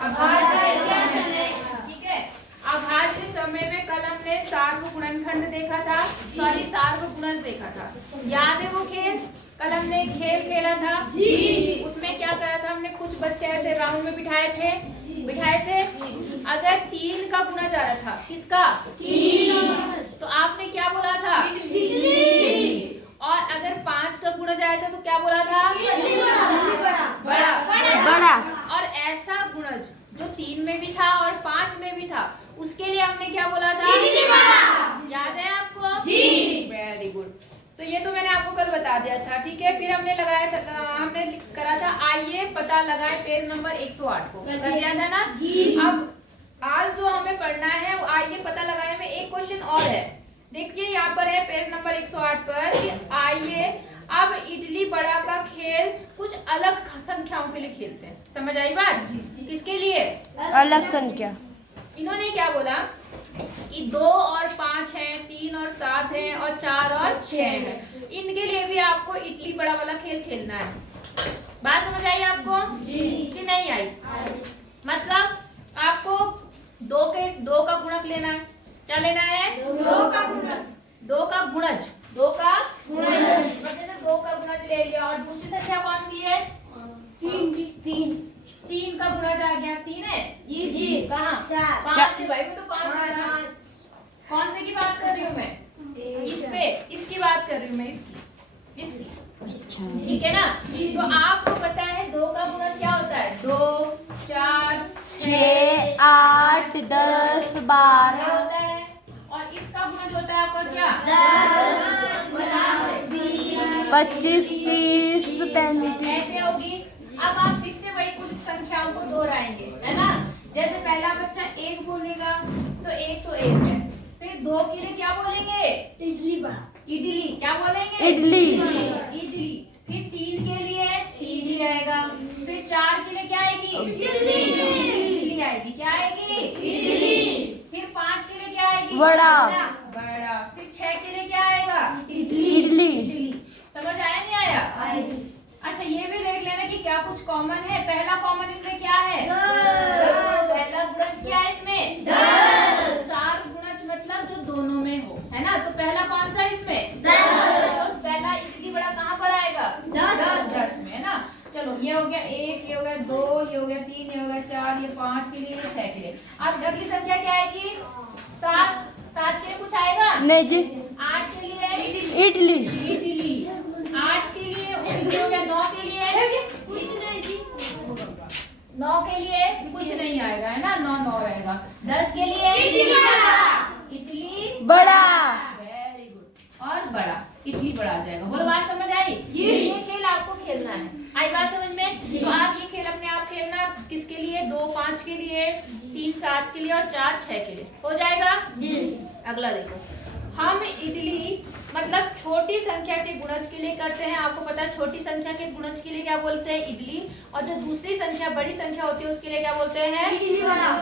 ठीक है। आभाज्य समय में कल हमने सार्वगुणनखंड देखा था, सॉरी सार्वगुणज देखा था। याद है वो खेल? कल हमने खेल खेला था जी। उसमें क्या करा था हमने? कुछ बच्चे ऐसे राउंड में बिठाए थे। अगर 3 का गुणज आ रहा था, किसका? 3, तो आपने क्या बोला था? और अगर 5 का गुणज आया था तो क्या बोला था? बड़ा। और ऐसा गुणज जो 3 में भी था और 5 में भी था, उसके लिए हमने क्या बोला था? याद है आपको? जी। Very good. तो ये तो मैंने आपको कल बता दिया था, ठीक है। फिर हमने लगाया था, हमने करा था आइए पता लगाए पेज नंबर 108 को कर दिया था ना जी। अब आज जो हमें पढ़ना है वो आइए पता लगाए में एक क्वेश्चन और है। देखिए यहाँ पर है पेज नंबर 108 पर कि आइए अब इडली बड़ा का खेल कुछ अलग संख्याओं के लिए खेलते हैं। समझ आई बात? किसके लिए? अलग संख्या। इन्होंने क्या बोला कि 2 और 5 है, 3 और 7 है और 4 और 6 है। इनके लिए भी आपको इडली बड़ा वाला खेल खेलना है। बात समझ आई आपको जी कि नहीं आई? मतलब आपको 2 का गुणक लेना है। क्या लेना है? 2 का गुणज। 2 का गुणज। 2 का गुणज ले लिया। और दूसरी संख्या कौन सी है? 3 का गुणज आ गया। 3 है जी। कहाँ? 5 है भाई। मैं तो 5 आ रहा। कौन से की बात कर रही हूँ मैं? इस पे, इसकी बात कर रही हूँ मैं, इसकी। ठीक है ना? तो आपको पता है 2 का गुणज क्या होता है? 2, 4, 6, 8, 10, 12 होता है। और इसका गुणज होता है आपका क्या? 25, 30, 35। ऐसे होगी। अब आप फिर से वही कुछ संख्याओं को दोहराएंगे, है ना? जैसे पहला बच्चा 1 बोलेगा तो 1 तो 1 है। फिर 2 के लिए क्या बोलेंगे? इडली। क्या बोलेंगे? इडली। फिर 3 के लिए 3 ही आएगा। फिर 4 के लिए क्या आएगी? इडली आएगी। क्या आएगी? इडली। फिर 5 के लिए क्या आएगी? बड़ा। फिर 6 के लिए क्या आएगा? इडली। समझ आया नहीं आया? अच्छा ये भी देख लेना कि क्या कुछ कॉमन है। पहला कॉमन इनमें क्या है? 10। पहला गुणज क्या है इसमें? 10। सार्वगुणज मतलब जो दोनों में हो, है ना? तो पहला कौन सा इसमें? 10। तो पहला इडली बड़ा कहाँ पर आएगा? 10 में, है ना? चलो ये हो गया 1, ये हो गया 2, ये हो गया 3, ये हो गया 4, ये 5 के लिए, ये 6 के लिए। अब अगली संख्या क्या आएगी? 7 के लिए कुछ आएगा? नहीं जी। 8 के लिए इडली। 8 के लिए हो गया। 9 के लिए कुछ नहीं जी। 9 के लिए कुछ नहीं आएगा, है ना? 9 रहेगा। 10 के लिए इडली बड़ा। Very good. और बड़ा, इडली बड़ा आ जाएगा। बोलो बात समझ आई? ये खेल आपको खेलना है। आई बात समझ में? तो आप ये खेल अपने आप खेलना। किसके लिए? 2, 5 के लिए, 3, 7 के लिए और 4, 6 के लिए। हो जाएगा जी। अगला देखो, हम इडली मतलब छोटी संख्या के गुणज के लिए करते हैं। आपको पता है छोटी संख्या के गुणज के लिए क्या बोलते हैं? इडली। और जो दूसरी संख्या बड़ी संख्या होती है उसके लिए क्या बोलते हैं?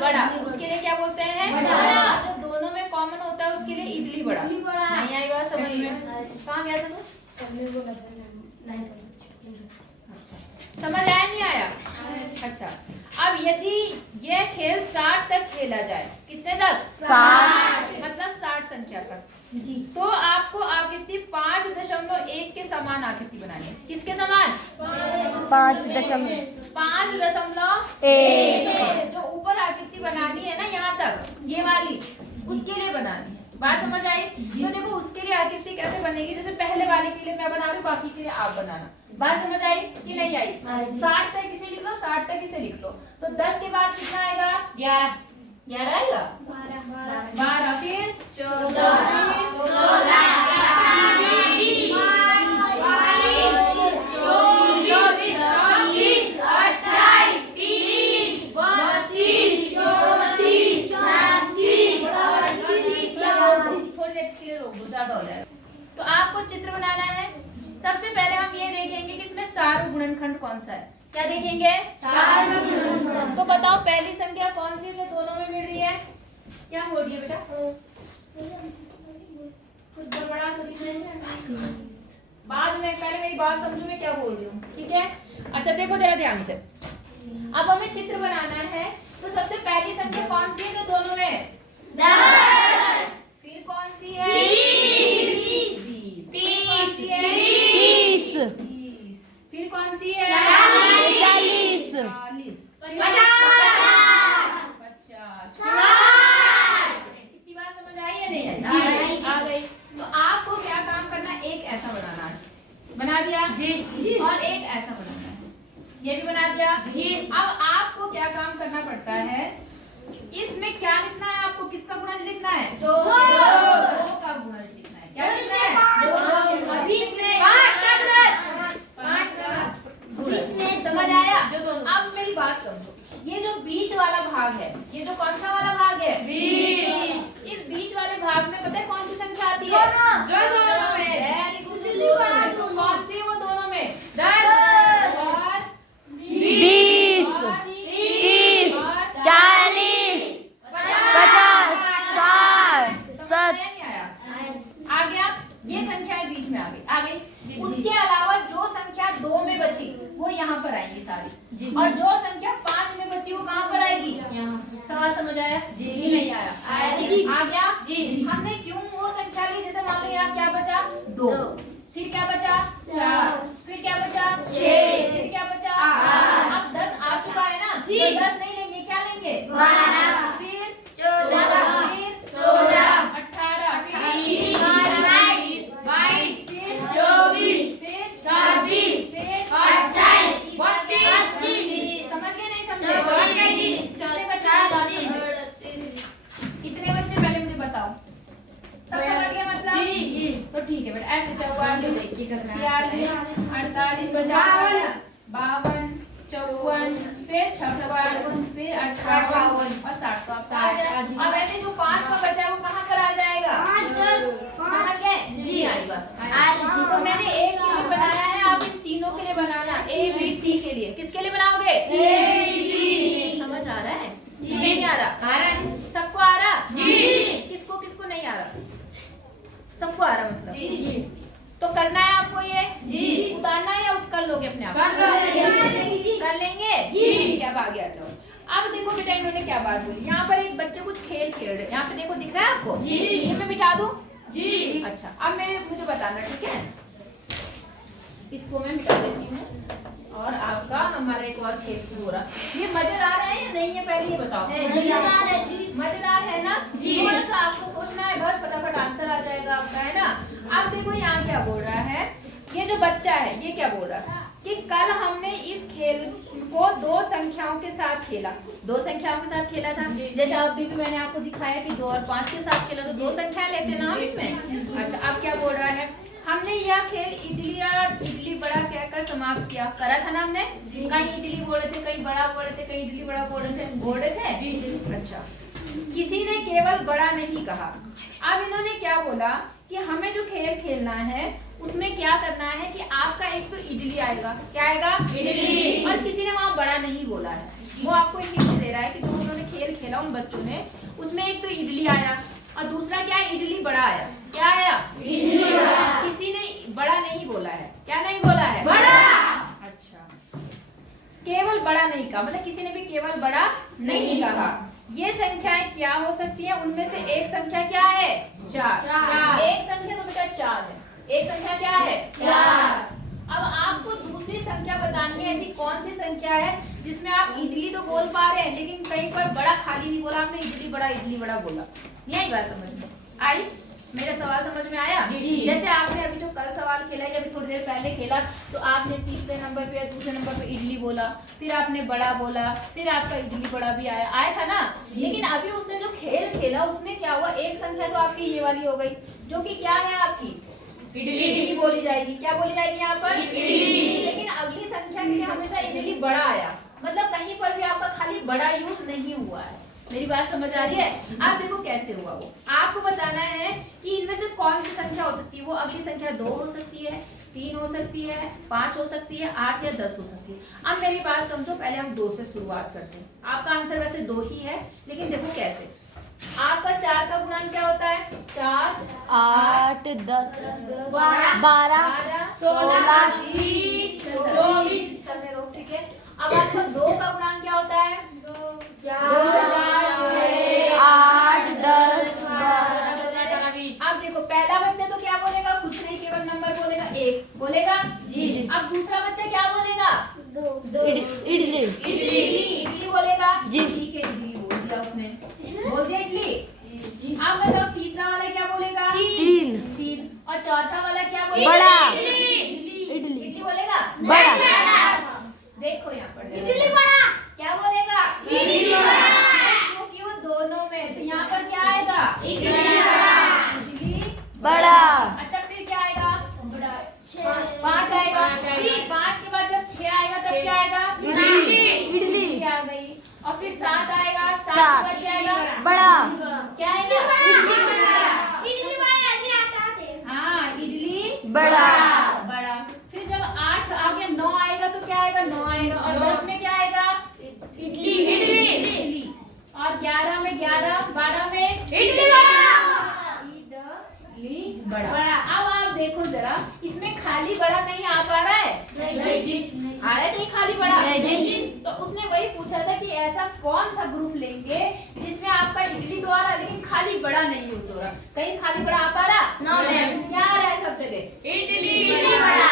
बड़ा। उसके लिए क्या बोलते हैं? बड़ा। जो दोनों में कॉमन होता है उसके लिए इडली बड़ा। नहीं आई बात समझ में? कहाँ गया था तू? समझ आया नहीं आया? अच्छा, अब यदि यह खेल 60 तक खेला जाए, कितने तक? 60 मतलब 60 संख्या तक जी। तो आपको आकृति 5.1 के समान आकृति बनानी है। किसके समान? 5.1 जो ऊपर आकृति बनानी है ना यहाँ तक, ये वाली, उसके लिए बनानी है। बात समझ आई? तो देखो उसके लिए आकृति कैसे बनेगी। जैसे पहले वाले के लिए मैं बना रही हूँ, बाकी के लिए आप बनाना। बात समझ आई कि नहीं आई? 60 तक इसे लिख लो, 60 तक इसे लिख लो। तो 10 के बाद कितना आएगा? 11 आएगा। 12 फिर 14 ज्यादा हो जाएगा। तो आपको चित्र बनाना है। सबसे पहले हम ये देखेंगे कि इसमें सार्वगुणनखंड कौन सा है। क्या देखेंगे? सार्वगुणनखंड। तो बताओ पहली संख्या कौन सी जो दोनों में मिल रही है? क्या बोल रही है बेटा? कुछ बड़ा बाद में, पहले मेरी बात समझो मैं क्या बोल रही हूँ, ठीक है? अच्छा देखो जरा ध्यान से। अब हमें चित्र बनाना है, तो सबसे पहली संख्या कौन सी है जो दोनों में? 10। फिर कौन सी है? 20। 20। कौन सी है? 30। 30। फिर कौन सी है? 40। 40। 50। कितनी बात समझ आई या नहीं आई? जी। आ गई। तो आपको क्या काम करना है? एक ऐसा बनाना है, बना दिया जी। और एक ऐसा बनाना है, ये भी बना दिया जी। अब आपको क्या काम करना पड़ता है? इसमें क्या लिखना है आपको? किसका गुणज लिखना है? दो। दो का गुणज लिखना है। क्या लिखना है? बीच में 5 का गुणज। 5 का बीच में गुणज। समझ आया? अब मेरी बात समझो, ये जो बीच वाला भाग है, ये जो कौन सा वाला भाग है? बीच। इस बीच वाले भाग में पता है कौन सी संख्या आती है? दोनों में। Very good, दोनों में। कौन सी है वो दोनों में? 10। और 20। और 30। और 40। 50। 60। समझ आया नहीं आया? आ गया। ये संख्याएं बीच में आ गई। उसके अलावा जो संख्या 2 में बची वो यहाँ पर आएगी सारी, और जो संख्या 5 में बची वो कहाँ पर आएगी? सवाल समझ आया? जी नहीं आया। आ गया? जी। हमने क्यों वो संख्या ली? जैसे मान लो यहाँ क्या बचा? 2। फिर क्या बचा? 4। फिर क्या बचा? 6। फिर क्या बचा? 8। अब 10 आ चुका है ना? जी। तो 10 नहीं लेंगे, क्या लेंगे? 12। फिर 14। फिर 16। 18। फिर 20। 22। 22। फिर 24। फिर 26। फिर 28। 32। समझ गए नहीं समझे? समझ गए जी। कितने बच्चे? कितने बच्चे पहले मुझे बताओ। सब समझ गए मतलब? जी। तो ठीक है बेटा, ऐसे 44, 46, 48, 52, 54, फिर 56, फिर 58 और 60। तो आप 60। अब ऐसे जो 5 का बचा है वो कहाँ पर आ जाएगा? समझ गए? जी आई बस। तो मैंने एक के लिए बनाया है, आप इन तीनों के लिए बनाना। A B C के लिए किसके लिए बनाओगे? समझ आ रहा है? नहीं आ रहा? सबको आ रहा? किसको किसको नहीं आ रहा? सबको आ रहा मतलब? तो करना है आपको ये? उतारना है या कर लोगे अपने आप? कर लेंगे? ठीक है, अब आगे आ जाओ। अब देखो बेटा इन्होंने क्या बात बोली। यहाँ पर एक बच्चे कुछ खेल खेल रहे हैं। यहाँ पे देखो, दिख रहा है आपको? ये मैं मिटा दूं? अच्छा, अब मुझे बताना, ठीक है? इसको मैं मिटा देती हूँ और आपका हमारा एक और खेल शुरू हो रहा। ये मजेदार है या नहीं है? पहले ये बताओ। मजेदार है ना? थोड़ा सा आपको सोचना है, बस फटाफट आंसर आ जाएगा आपका, है ना? अब देखो यहाँ क्या बोल रहा है, ये जो बच्चा है ये क्या बोल रहा है कि कल हमने इस खेल को 2 संख्याओं के साथ खेला। 2 संख्याओं के साथ खेला था, जैसे अभी भी मैंने आपको दिखाया कि 2 और 5 के साथ खेला, तो 2 संख्याएं लेते ना हम इसमें। अच्छा, अब क्या बोल रहा है? हमने यह खेल इडली बड़ा कहकर समाप्त किया। करा था ना हमने? कहीं इडली बोल रहे थे, कहीं बड़ा बोल रहे थे, कहीं इडली बड़ा बोल रहे थे। अच्छा, किसी ने केवल बड़ा नहीं कहा। अब इन्होंने क्या बोला कि हमें जो खेल खेलना है उसमें क्या करना है कि आपका एक तो इडली आएगा। क्या आएगा? इडली। और किसी ने वहाँ बड़ा नहीं बोला है, वो आपको एक हिंट दे रहा है कि जो उन्होंने खेल खेला उन बच्चों ने, उसमें एक तो इडली आया और दूसरा क्या है? इडली बड़ा आया। क्या आया? इडली बड़ा। किसी ने बड़ा नहीं बोला है। क्या नहीं बोला है? बड़ा। अच्छा, केवल बड़ा नहीं कहा, मतलब किसी ने भी केवल बड़ा नहीं कहा। ये संख्याएं क्या हो सकती है? उनमें से एक संख्या क्या है? 4। एक संख्या तो बेटा 4 है। एक संख्या क्या है? 4। अब आपको दूसरी संख्या बतानी है, ऐसी कौन सी संख्या है जिसमें आप इडली तो बोल पा रहे हैं लेकिन कहीं पर बड़ा खाली नहीं बोला आपने, इडली बड़ा बोला। यही बात समझ में आई? मेरा सवाल समझ में आया? जैसे आपने अभी जो कल सवाल खेला या अभी थोड़ी देर पहले खेला, तो आपने तीसरे नंबर पे या दूसरे नंबर पे इडली बोला, फिर आपने बड़ा बोला, फिर आपका इडली बड़ा भी आया था ना? लेकिन अभी उसने जो खेल खेला उसमें क्या हुआ? एक संख्या तो आपकी ये वाली हो गई, जो कि क्या है आपकी? इडली बोली जाएगी। क्या बोली जाएगी यहाँ पर? इडली। लेकिन अगली संख्या के लिए हमेशा इडली बड़ा आया, मतलब कहीं पर भी आपका खाली बड़ा यूज नहीं हुआ है। मेरी बात समझ आ रही है? अब देखो कैसे हुआ वो आपको बताना है कि इनमें से कौन सी संख्या हो सकती है। वो अगली संख्या 2 हो सकती है, 3 हो सकती है, 5 हो सकती है, 8 या 10 हो सकती है। अब मेरी बात समझो, पहले हम 2 से शुरुआत करते हैं। आपका आंसर वैसे 2 ही है, लेकिन देखो कैसे। आपका 4 का गुणन क्या होता है? 4, 8, 10, 12, 16, 20, 24 करने दो, ठीक है। अब आपका 2 का इडली इडली इडली बोलेगा जी। ठीक है, इडली बोल दिया उसने, बोल दिया इडली। अब बताओ तीसरा वाला क्या बोलेगा? तीन तीन। और चौथा वाला क्या बोलेगा? बड़ा। इडली इडली। इडली बोलेगा बड़ा। देखो यहाँ पर इडली बड़ा। क्या बोलेगा? इडली बड़ा। क्योंकि वो दोनों में, तो यहाँ पर क्या आएगा? इडली बड़ा। इडली बड़ा। अच्छा फिर क्या आएगा? पाँच आएगा। पाँच के बाद जब 6 आएगा तब क्या आएगा? इडली। इडली आ गई। और फिर 7 आएगा, 7 के सात। बाद क्या आएगा? बड़ा। क्या आएगा? इडली हाँ इडली बड़ा। बड़ा। फिर जब 8 आ गया, 9 आएगा तो क्या आएगा? 9 आएगा। और 10 में क्या आएगा? इडली। और 11 में 11, 12 में इडली बड़ा। इडली बड़ा। अब आप देखो जरा, इसमें खाली बड़ा कहीं आ पा रहा है? नहीं जी। आ रहा है कहीं खाली बड़ा? नहीं जी। तो उसने वही पूछा था कि ऐसा कौन सा ग्रुप लेंगे जिसमें आपका इडली तो आ रहा है लेकिन खाली बड़ा नहीं यूज हो रहा। कहीं खाली बड़ा आ पा रहा? No, ma'am। क्या आ रहा है सब जगह? इडली बड़ा।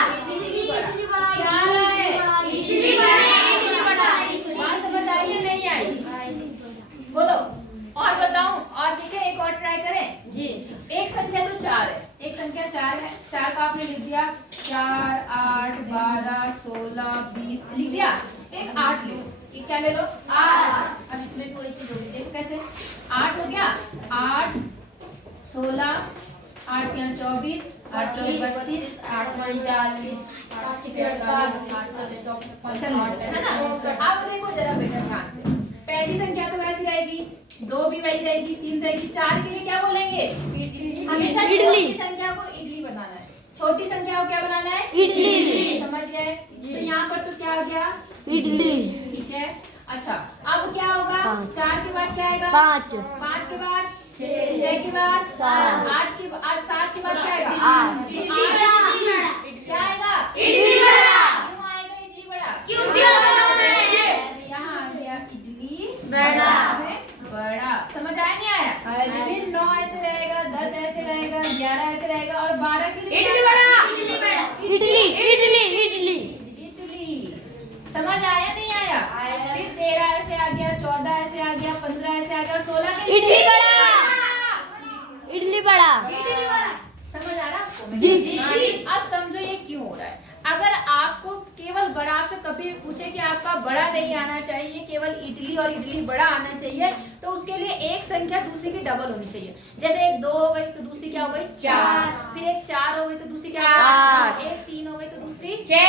क्या आ रहा है? इडली बड़ा। बात समझ आई या नहीं आई? बोलो। और बताऊं? और देखें, एक और ट्राई करें। जी। एक संख्या तो 4 है, एक संख्या 4 है, 4 का आपने लिख दिया, 4, 8, 12, 16, 20 लिख दिया। एक 8 ले लो, एक क्या ले लो? 8। अब इसमें कोई चीज होगी, देखो कैसे 8 हो गया। 8, 16, 8 यहाँ 24, 8 24 32, 8 39, 8 48, 8 48 है ना? अब देखो जरा बेटा ध्यान से, पहली संख्या तो वैसी रहेगी, 2 भी वही रहेगी, 3 रहेगी, 4 के लिए क्या बोलेंगे? हमेशा इडली। छोटी संख्या को इडली बनाना है, छोटी संख्या को क्या बनाना है? इडली। समझ गए? तो यहाँ पर तो क्या आ गया? इडली। ठीक है। अच्छा अब क्या होगा? 4 के बाद क्या आएगा? 5 5 के बाद 6 के बाद 7 8 के बाद 7 के बाद क्या आएगा? 8 क्या आएगा? इडली बड़ा। क्यों आएगा इडली बड़ा? क्योंकि यहाँ आ गया इडली बड़ा। बड़ा। समझ आया नहीं आया? फिर 9 ऐसे रहेगा, 10 ऐसे रहेगा, 11 ऐसे रहेगा और 12 के लिए इडली बड़ा। इडली इडली इडली। इडली। समझ आया नहीं आया? फिर 13 ऐसे आ गया, 14 ऐसे आ गया, 15 ऐसे आ गया और 16 के लिए इडली बड़ा। इडली बड़ा। समझ आ रहा आपको? जी। हाँ, अब समझो ये क्यों हो रहा है। अगर आपको केवल बड़ा, आपसे कभी पूछे कि आपका बड़ा नहीं आना चाहिए, केवल इडली और इडली बड़ा आना चाहिए, तो उसके लिए एक संख्या दूसरी की डबल होनी चाहिए। जैसे एक 2 हो गई तो दूसरी क्या हो गई? 4। फिर एक 4 हो गई तो दूसरी क्या हो गई? एक 3 हो गई तो दूसरी 6।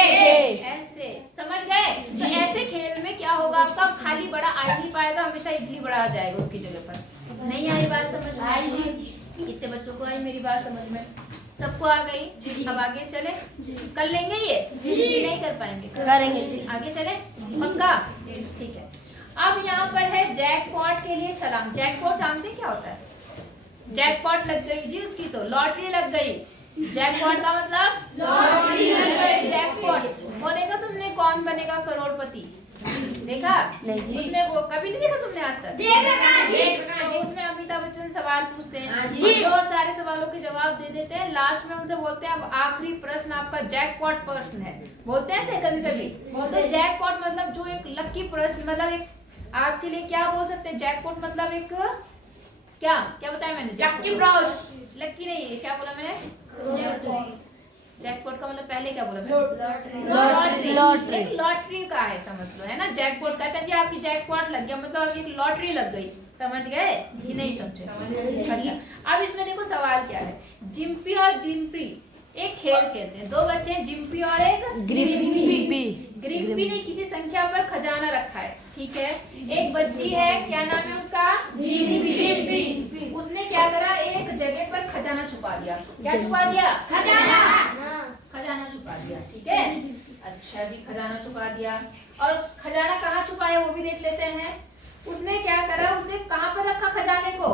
ऐसे समझ गए? तो ऐसे खेल में क्या होगा, आपका खाली बड़ा आ नहीं पाएगा, हमेशा इडली बड़ा आ जाएगा उसकी जगह पर। नहीं आई बात समझ में? आई जी। कितने बच्चों को आई मेरी बात समझ में? सबको आ गई? अब आगे चले, कर लेंगे ये? नहीं कर पाएंगे? करेंगे। आगे चले पक्का? ठीक है। अब यहाँ पर है जैकपॉट के लिए छलांग। जैकपॉट जानते क्या होता है? जैकपॉट लग गई जी उसकी, तो लॉटरी लग गई। जैकपॉट का मतलब लॉटरी लग गई। जैकपॉट बोलेगा तुमने कौन बनेगा करोड़पति? देखा? नहीं जी। उसमें वो कभी नहीं देखा तुमने आज तक? देख रखा है जी। उसमें अमिताभ बच्चन सवाल पूछते हैं, जी। जो सारे सवालों के जवाब दे देते हैं, लास्ट में उनसे बोलते हैं अब आखिरी प्रश्न आपका जैकपॉट प्रश्न है। बोलते हैं ऐसे कभी कभी? तो जैकपॉट मतलब जो एक लकी प्रश्न, मतलब एक आपके लिए क्या बोल सकते हैं? जैकपॉट मतलब एक क्या बताया मैंने? Lucky price. लकी नहीं, क्या बोला मैंने? जैकपॉट का मतलब पहले क्या बोला मैंने? लॉटरी। एक लॉटरी का है, समझ लो, है ना? जैकपॉट कहते हैं जी आपकी जैकपॉट लग गया, मतलब अभी एक लॉटरी लग गई। समझ गए कि नहीं समझे? अच्छा अब इसमें देखो सवाल क्या है। जिम्पी और ग्रिम्पी एक खेल खेलते हैं, 2 बच्चे हैं, जिम्पी और एक ग्रिम्पी। ग्रिम्पी ने किसी संख्या पर खजाना रखा है, ठीक है? एक बच्ची है, क्या नाम है उसका? ग्रिम्पी। उसने क्या करा, एक जगह पर खजाना छुपा दिया। क्या छुपा दिया? खजाना छुपा दिया, ठीक है? अच्छा जी, खजाना छुपा दिया। और खजाना कहाँ छुपाया वो भी देख लेते हैं। उसने क्या करा, उसे कहाँ पर रखा खजाने को?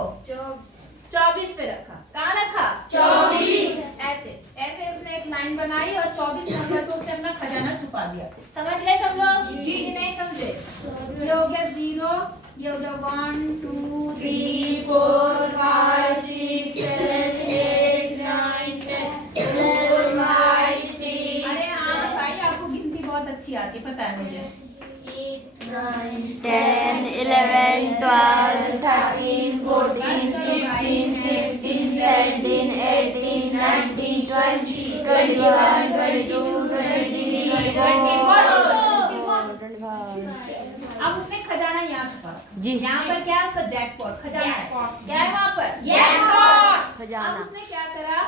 24 पे रखा। कहाँ रखा? 24। ऐसे उसने एक लाइन बनाई और 24 नंबर पे उसने अपना खजाना छुपा दिया। समझ गए सब लोग? जी नहीं समझे? ये हो गया 0, ये हो गया 1 2 3 4 5 6 7 8 9 10 4 5 6। अरे हाँ भाई, आपको गिनती बहुत अच्छी आती है, पता है मुझे। 10, 11, 12, 13, 14, 15, 16, 17, 18, 19, 20, 21, 22, 23, 24. अब उसने खजाना यहाँ छुपा जी। यहाँ पर क्या है उसका जैकपॉट खजाना है। क्या है वहाँ पर खजाना। अब उसने क्या करा,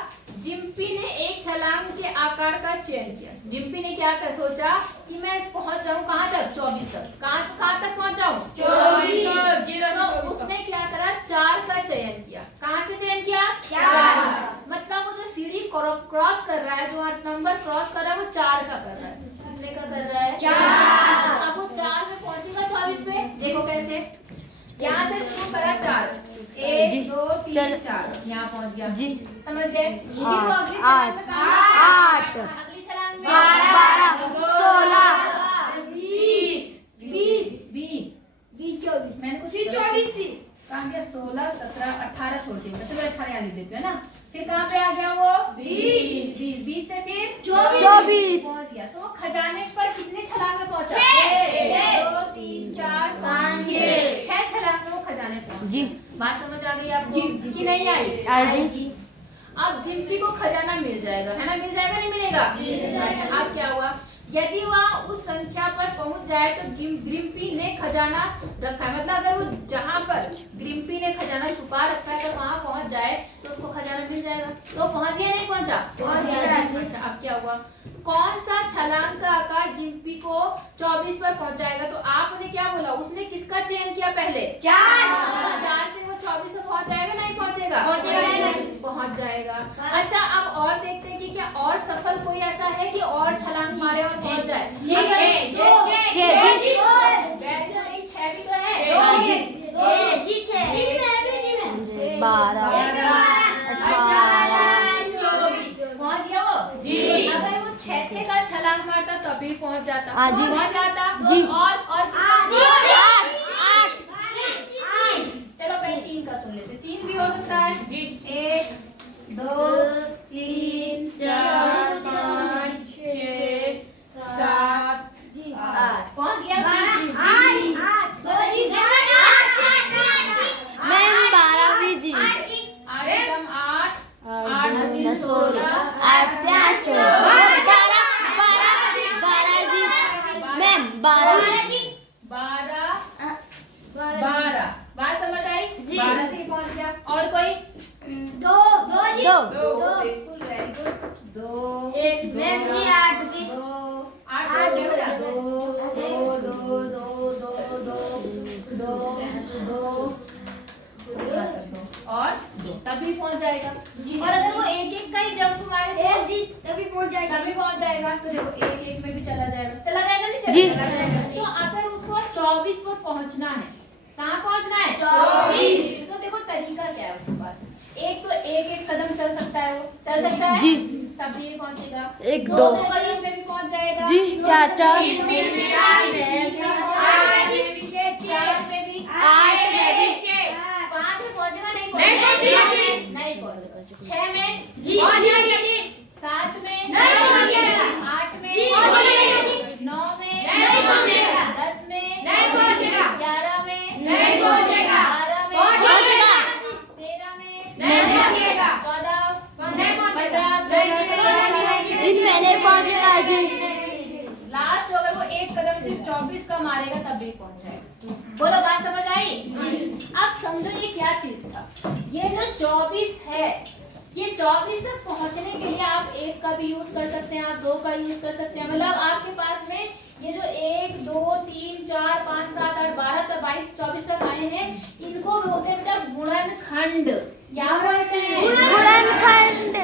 जिम्पी ने एक छलांग के आकार का चयन किया। जिम्पी ने क्या कर सोचा कि मैं पहुंच जाऊं कहाँ तक, 24 तक। कहाँ से कहाँ तक पहुंच जाऊं, 24 तक। तो उसने क्या करा, 4 का चयन किया। कहाँ से चयन किया, 4। मतलब वो जो सीढ़ी क्रॉस कर रहा है, जो नंबर क्रॉस कर रहा है वो 4 का कर रहा है। कितने का कर रहा है, 4। अब वो 4 में पहुंचेगा 24 पे। देखो कैसे, यहाँ से शुरू करा 4, 1 2 3 4, यहाँ पहुंच गया जी। समझ गए। हाँ, अगली छलांग में कहाँ, 8, अगली छलांग में 12, 16, 20 मैंने कुछ 24 कहाँ गया, 16 17 18 छोड़ दिया। चलो 18 यहाँ लिख देते हैं ना। फिर कहाँ पे आ गया वो, 20 से फिर 24 पहुंच गया। तो वो खजाने पर कितने छलांग में पहुंचा, 1 2 3 4 5 6 छलांग में वो खजाने पहुंच जी। बात समझ आ गई आपको कि नहीं आई? जी। अब जिम्पी को खजाना मिल जाएगा, है ना, मिल जाएगा नहीं मिलेगा? अच्छा, अब क्या हुआ, यदि वह उस संख्या पर पहुंच जाए तो ग्रिम्पी ने खजाना रखा है, मतलब अगर वो जहां पर ग्रिम्पी ने खजाना छुपा रखा है अगर वहां पहुंच जाए तो उसको खजाना मिल जाएगा। तो पहुंच गया नहीं पहुंचा? पहुंच गया। अच्छा, अब क्या हुआ, कौन सा छलांग का आकार जिम्पी को 24 पर पहुंचाएगा? तो आपने क्या बोला, उसने किसका चयन किया पहले, 4 से वो 24 पर पहुंच जाएगा नहीं पहुंचेगा? पहुंच जाएगा। अच्छा, अब और देखते हैं कि क्या और सफल कोई ऐसा है कि और छलांग मारे और पहुंच जाए? 6 भी तो है। 12, 18, पहुंच गया वो। अगर वो 6 का छलांग मारता तभी पहुंच जाता। हाँ जी। पहुंच जाता। जी। और 8, चलो पहले 3 का सुन लेते। 3 भी हो सकता है जी। 1 2 3 4 5 6 7 8 पहुंच गया। मैम 12 भी जी। 8 कम 8 8 9, 16, 8 5 12 जी। मैम 12 12 बात समझ आई? 12 से ही पहुंच गया। और कोई? 2 बिल्कुल, वेरी गुड। 2 मैम जी 8 भी। 8 बेटा, 2 और 2 तभी पहुंच जाएगा। और अगर वो एक का ही जंप मारे तभी पहुंच तभी पहुंच जाएगा। तो देखो 1 में भी चला जाएगा नहीं जी। चला जाएगा। तो अगर उसको 24 पर पहुंचना है, कहाँ पहुंचना है, 24। तो देखो तरीका क्या है उसके पास। एक तो एक कदम चल सकता है, वो चल सकता है जी। तब भी पहुंचेगा। 1 2 2 कदम में भी पहुंच जाएगा जी। 4 4 4 में भी 8 में भी 5 में पहुंचेगा नहीं पहुंचेगा? नहीं पहुंचेगा। 6 में 7 में 8 में 9 में 10 में 11 में 12 में 13 में 14 मैंने पहुंचेगा जी। लास्ट अगर वो एक कदम से 24 का मारेगा तब भी पहुंच जाएगा। बोलो बात समझ आई? अब समझो ये क्या चीज था। ये जो 24 है, ये 24 तक पहुंचने के लिए आप 1 का भी यूज कर सकते हैं, आप 2 का यूज कर सकते हैं। मतलब आपके पास में ये जो 1 2 3 4 5 7 8 12 तक 22 24 तक आए हैं, इनको बोलते हैं बेटा गुणनखंड। क्या बोलते हैं? गुणनखंड।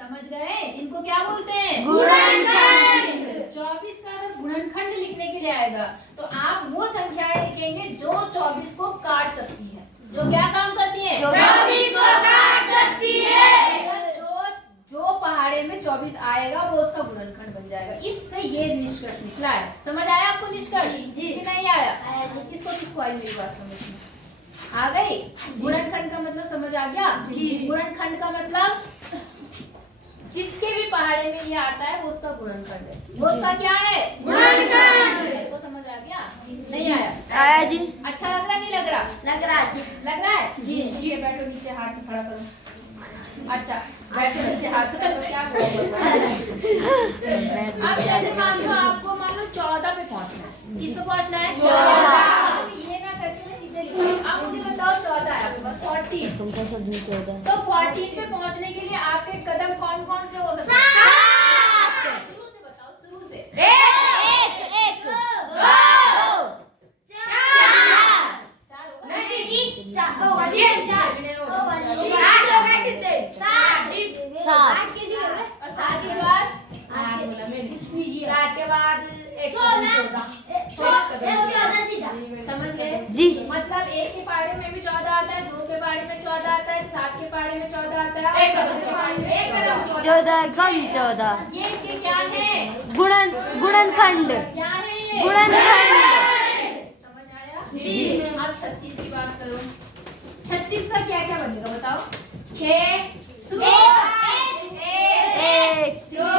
समझ गए? इनको क्या बोलते हैं? गुणनखंड। 24 का अगर गुणनखंड लिखने के लिए आएगा तो आप वो संख्याएं लिखेंगे जो 24 को काट सकती है। जो क्या काम करती है? 24 को काट सकती है। जो पहाड़े में 24 आएगा वो उसका गुणनखंड बन जाएगा। इससे ये निष्कर्ष निकला है। समझ आया आपको निष्कर्ष कि नहीं आया? किसको आई मेरी बात समझ में आ गई? गुणनखंड का मतलब समझ आ गया? गुणनखंड का मतलब जिसके भी पहाड़े में ये आता है वो उसका गुणनखंड है। वो उसका क्या है? गुणनखंड। को समझ आ गया? आया जी। अच्छा लग रहा नहीं लग रहा? लग रहा जी। लग रहा है जी। जी। बैठो नीचे, हाथ खड़ा करो। अच्छा बैठो नीचे, हाथ करो। क्या बोल अब जैसे मान लो आपको 14 पे पहुंचना है। किस पे पहुंचना है? 14। ये ना करके मैं सीधे लिखा। अब मुझे बताओ 14 है आपके पास 14। तुमको सद में 14। तो 14 पे पहुंचने के लिए आपके कदम कौन कौन से हो सकते हैं? शुरू से बताओ, शुरू से। एक, दो, सात। और 7 के बाद 7 के बाद 14 समझ गए जी। मतलब 1 के पाड़े में भी 14 आता है, 2 के पाड़े में 14 आता है, 7 के पाड़े में 14 आता है, 1 के पाड़े में 14 कम 14। ये इसके क्या है? गुणनखंड। क्या है? गुणनखंड। समझ आया जी। अब 36 की बात करो। 36 का क्या क्या बनेगा बताओ? 6 एक, दो,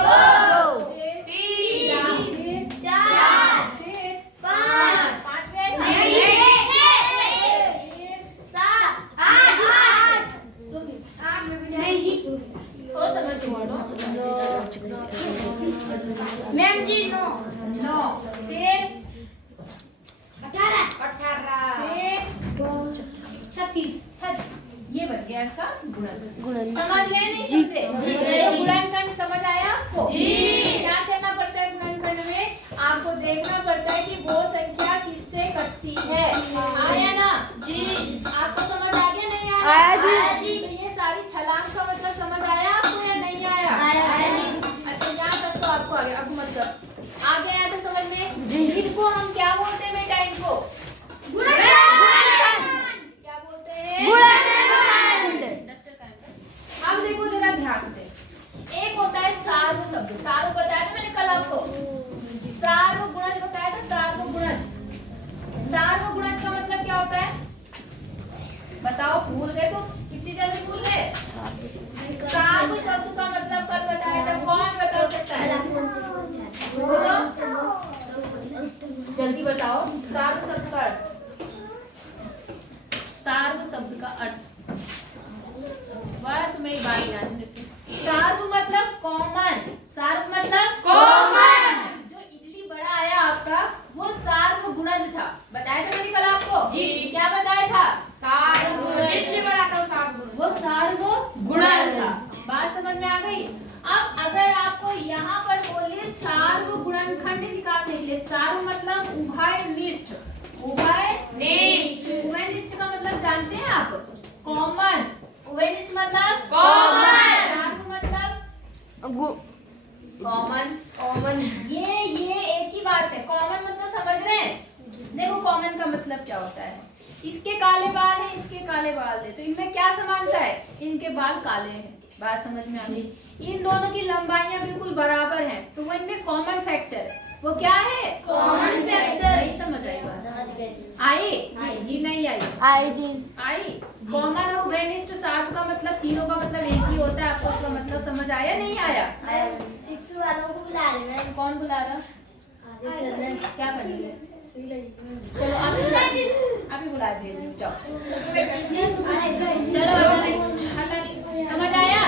36 ये बन गया इसका गुणन। गुणन। समझ गए नहीं जी। समझे? तो गुणनखंड समझ आया आपको? क्या करना पड़ता है गुणनखंड में? आपको देखना पड़ता है कि वो संख्या किससे कटती है। आया ना जी? आपको समझ आ गया नहीं आया? आया जी। तो ये सारी छलांग का मतलब समझ आया आपको या नहीं आया? आया जी। अच्छा यहाँ तक तो आपको आ गया। अब मत कर, आ गया है तो समझ में? जी। इनको हम क्या बोलते हैं बेटा? इनको क्या बोलते हैं? गुणनखंड। अब देखो जरा ध्यान से, एक होता है सार्व शब्द। सार्व बताया था मैंने कल आपको, सार्व गुणज बताया था। सार्व गुणज, सार्व गुणज का मतलब क्या होता है बताओ? भूल गए तो कितनी जल्दी भूल गए? सार्व शब्द का मतलब कल बताया था। कौन बता सकता है? बोलो जल्दी बताओ। सार्व शब्द का अर्थ, सार्व शब्द का अर्थ बस तुम्हें बात ध्यान देती। सार्व मतलब कॉमन। सार्व मतलब कॉमन। जो इडली बड़ा आया आपका वो सार्व गुणज था। बताया था मैंने कल आपको जी। क्या बताया था? सार्व गुणज। इडली बड़ा था वो सार्व गुणज था। बात समझ में आ गई? अब अगर आपको यहाँ पर बोलिए सार्व गुणनखंड निकालने के लिए, सार्व मतलब उभय लिस्ट। उभय लिस्ट, उभय लिस्ट का मतलब जानते हैं आप? कॉमन। उभयनिष्ठ मतलब कॉमन। सार्व मतलब कॉमन। कॉमन ये एक ही बात है। कॉमन मतलब समझ रहे हैं? देखो कॉमन का मतलब क्या होता है? इसके काले बाल है, इसके काले बाल है, तो इनमें क्या समानता है? इनके बाल काले हैं। बात समझ में आ गई? इन दोनों की लंबाइयां बिल्कुल बराबर हैं, तो वो इनमें कॉमन फैक्टर है। वो क्या है? Common factor. नहीं समझ आई बात? समझ गए। आई जी? नहीं आई? आई जी। आई। कॉमन और उभयनिष्ठ सार्व का मतलब तीनों का मतलब एक ही होता है। आपको उसका मतलब समझ आया नहीं आया? शिक्षु वालों को बुला रहे हैं। कौन बुला रहा? क्या करेंगे? चलो अभी बुला भेज जाओ। चलो समझ आया?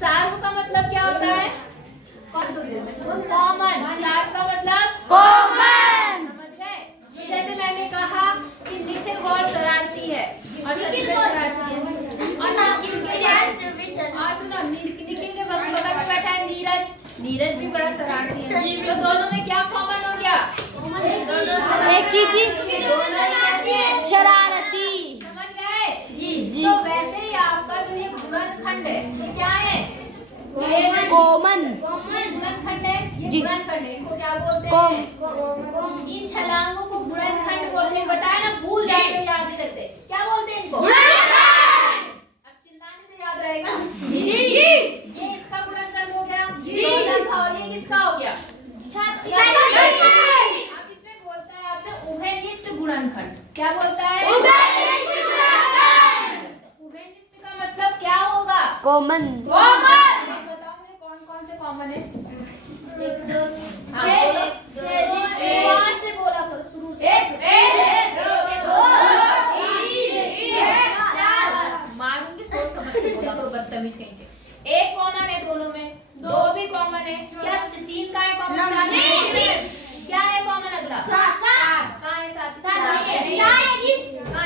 सार्व का मतलब क्या होता है? कॉमन। सार्व का मतलब कॉमन। समझ गए? जैसे मैंने कहा कि निखिल बहुत शरारती है और सचिन शरारती है और सुनो निखिल के बगल में बैठा है नीरज। नीरज भी बड़ा शरारती है। तो दोनों में क्या कॉमन हो गया? एक ही जी। शरारती। समझ गए जी जी। तो वैसे ही आपका जो ये गुणनखंड है ये क्या है? कॉमन। गुणनखंड है। ये जी। गुणनखंड है। इनको क्या बोलते कॉम। हैं? इन छलांगों को गुणनखंड बोलते हैं। बताया ना, भूल जाते हो, याद नहीं करते। क्या बोलते हैं इनको? अब चिल्लाने से याद रहेगा। जी। ये इसका गुणनखंड हो गया। और ये किसका हो गया? अब इसमें बोलता है आपसे उभयनिष्ठ गुणनखंड। क्या बोलता है? उभयनिष्ठ का मतलब क्या होगा? कॉमन। बताओ मुझे कौन कौन से कॉमन है? एक, दो, शुरुआत से बोला करो, शुरू से। करो बदतमीज कहीं के। एक कॉमन है दोनों में, दो भी कॉमन है, क्या 3 का है कॉमन? 4 क्या है कॉमन? अगला 7 कहाँ है? 7 4 है जी। कहाँ